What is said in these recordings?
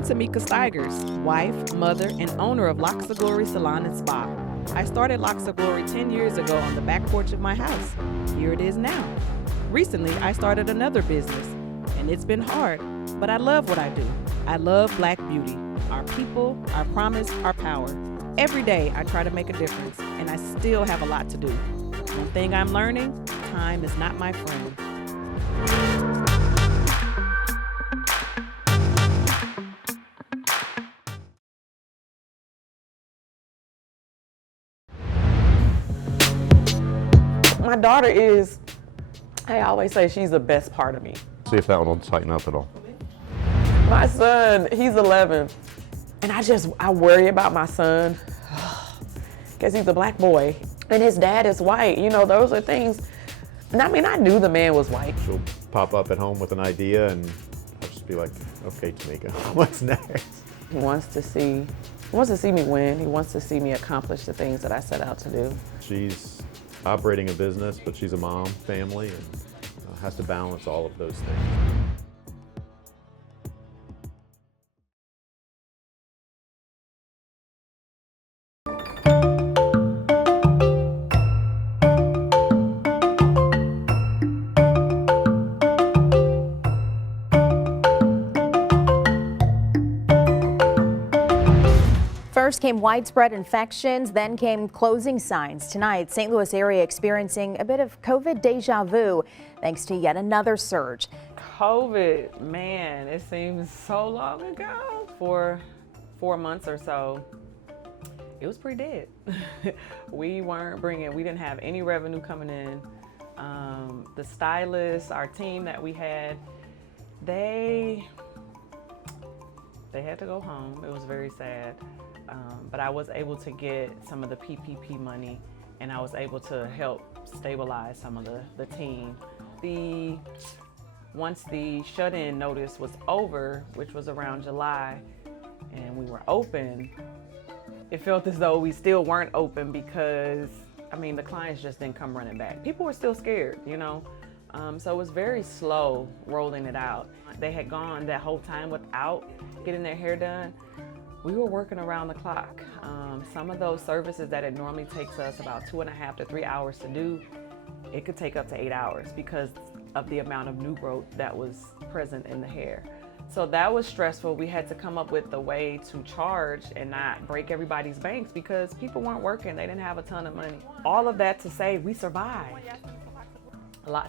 I'm Tameka Stigers, wife, mother, and owner of Locs Salon and Spa. I started Locs 10 years ago on the back porch of my house. Here it is now. Recently, I started another business, and it's been hard, but I love what I do. I love Black beauty, our people, our promise, our power. Every day, I try to make a difference, and I still have a lot to do. One thing I'm learning, time is not my friend. My daughter is, I always say she's the best part of me. See if that one will tighten up at all. My son, he's 11, and I worry about my son because he's a Black boy and his dad is white. You know, those are things. And I mean, I knew the man was white. She'll pop up at home with an idea and I'll just be like, okay, Tameka, what's next? He wants to see me win. He wants to see me accomplish the things that I set out to do. She's operating a business, but she's a mom, family, and has to balance all of those things. First came widespread infections, then came closing signs. Tonight, St. Louis area experiencing a bit of COVID deja vu thanks to yet another surge. COVID, man, it seems so long ago. For 4 months or so, it was pretty dead. We didn't have any revenue coming in. The stylists, our team that we had, they had to go home. It was very sad. But I was able to get some of the PPP money, and I was able to help stabilize some of the team. Once the shut-in notice was over, which was around July, and we were open, it felt as though we still weren't open because, I mean, the clients just didn't come running back. People were still scared, you know? So it was very slow rolling it out. They had gone that whole time without getting their hair done. We were working around the clock. Some of those services that it normally takes us about 2.5 to 3 hours to do, it could take up to 8 hours because of the amount of new growth that was present in the hair. So that was stressful. We had to come up with a way to charge and not break everybody's banks because people weren't working. They didn't have a ton of money. All of that to say we survived.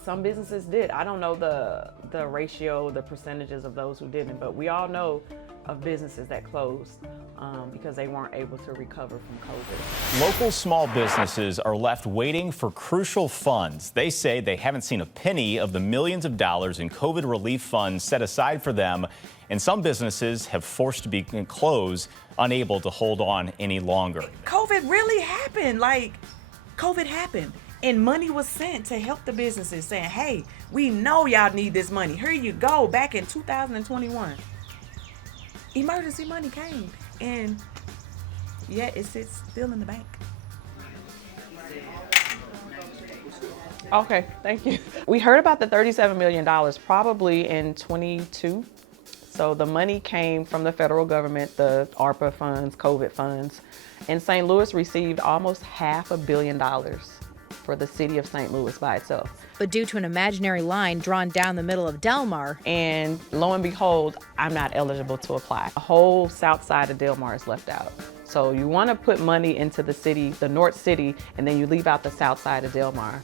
Some businesses did. I don't know the ratio, the percentages of those who didn't, but we all know of businesses that closed because they weren't able to recover from COVID. Local small businesses are left waiting for crucial funds. They say they haven't seen a penny of the millions of dollars in COVID relief funds set aside for them, and some businesses have forced to be closed, unable to hold on any longer. COVID really happened. COVID happened. And money was sent to help the businesses saying, hey, we know y'all need this money. Here you go. Back in 2021. Emergency money came, and yeah, it sits still in the bank. Okay, thank you. We heard about the $37 million probably in 22. So the money came from the federal government, the ARPA funds, COVID funds, and St. Louis received almost $500 million for the city of St. Louis by itself. But due to an imaginary line drawn down the middle of Delmar, And lo and behold, I'm not eligible to apply. The whole south side of Delmar is left out. So you want to put money into the city, the north city, and then you leave out the south side of Delmar.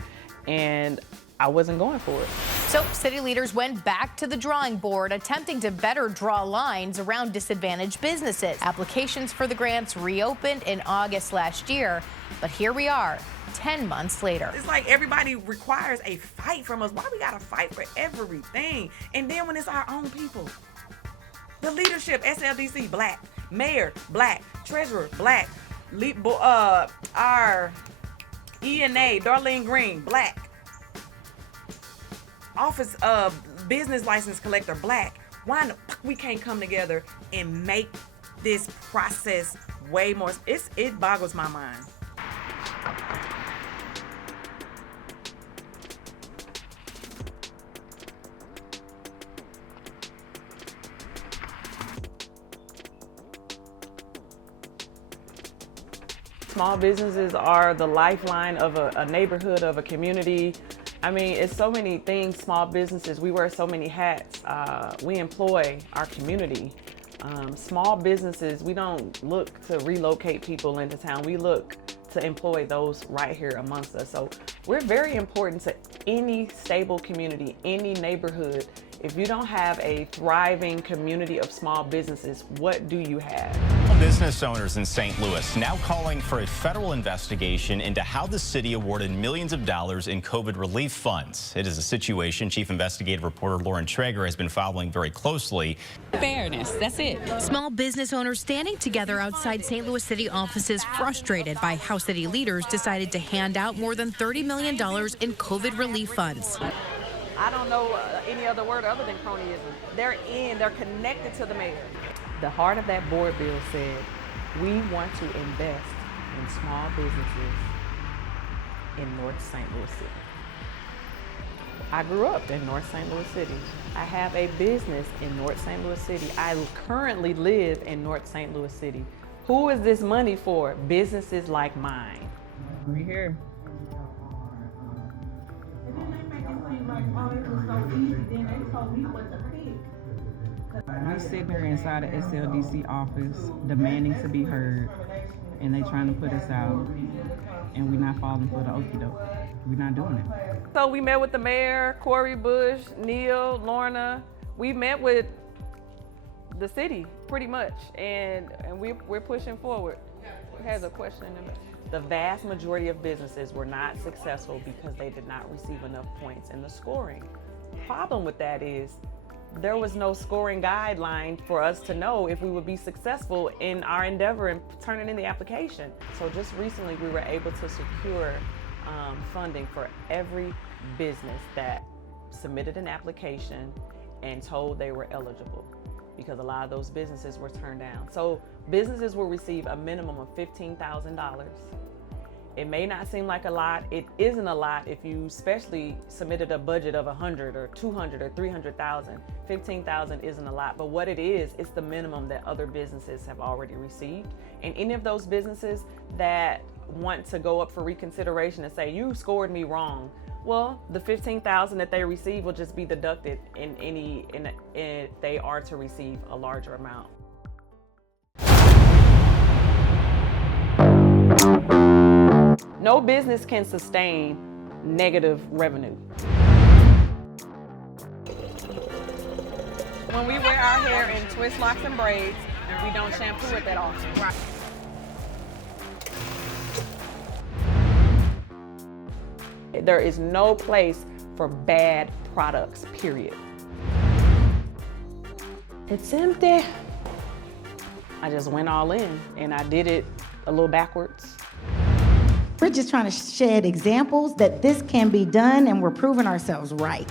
And I wasn't going for it. so city leaders went back to the drawing board, attempting to better draw lines around disadvantaged businesses. Applications for the grants reopened in August last year, but here we are, 10 months later. It's like everybody requires a fight from us. Why we gotta fight for everything? And then when it's our own people. The leadership, SLDC, Black. Mayor, Black. Treasurer, Black. Our ENA, Darlene Green, Black. Office of Business License Collector, Black. Why in the fuck we can't come together and make this process way more? It boggles my mind. small businesses are the lifeline of a neighborhood, of a community. I mean, it's so many things, small businesses, we wear so many hats. We employ our community. Small businesses, we don't look to relocate people into town. We look to employ those right here amongst us. So we're very important to any stable community, any neighborhood. If you don't have a thriving community of small businesses, what do you have? Business owners in St. Louis now calling for a federal investigation into how the city awarded millions of dollars in COVID relief funds. It is a situation Chief Investigative Reporter Lauren Traeger has been following very closely. Fairness, that's it. Small business owners standing together outside St. Louis city offices, frustrated by how city leaders decided to hand out more than $30 million in COVID relief funds. I don't know any other word other than cronyism. They're connected to the mayor. The heart of that board bill said, we want to invest in small businesses in North St. Louis City. I grew up in North St. Louis City. I have a business in North St. Louis City. I currently live in North St. Louis City. Who is this money for? Businesses like mine. We're here. We sitting here inside the SLDC office demanding to be heard, and they trying to put us out, and we're not falling for the okie doke. We're not doing it. So we met with the mayor, Corey Bush, Neil, Lorna. We met with the city pretty much, and we're pushing forward. Has a question. The vast majority of businesses were not successful because they did not receive enough points in the scoring. The problem with that is there was no scoring guideline for us to know if we would be successful in our endeavor in turning in the application. So just recently we were able to secure funding for every business that submitted an application and told they were eligible, because a lot of those businesses were turned down. So businesses will receive a minimum of $15,000. It may not seem like a lot. It isn't a lot if you especially submitted a budget of 100 or 200 or 300,000. 15,000 isn't a lot, but what it is, it's the minimum that other businesses have already received. And any of those businesses that want to go up for reconsideration and say, you scored me wrong, well, the 15,000 that they receive will just be deducted if they are to receive a larger amount. No business can sustain negative revenue. When we wear our hair in twist, locks, and braids, we don't shampoo it that often. There is no place for bad products, period. It's empty. I just went all in, and I did it a little backwards. We're just trying to shed examples that this can be done, and we're proving ourselves right.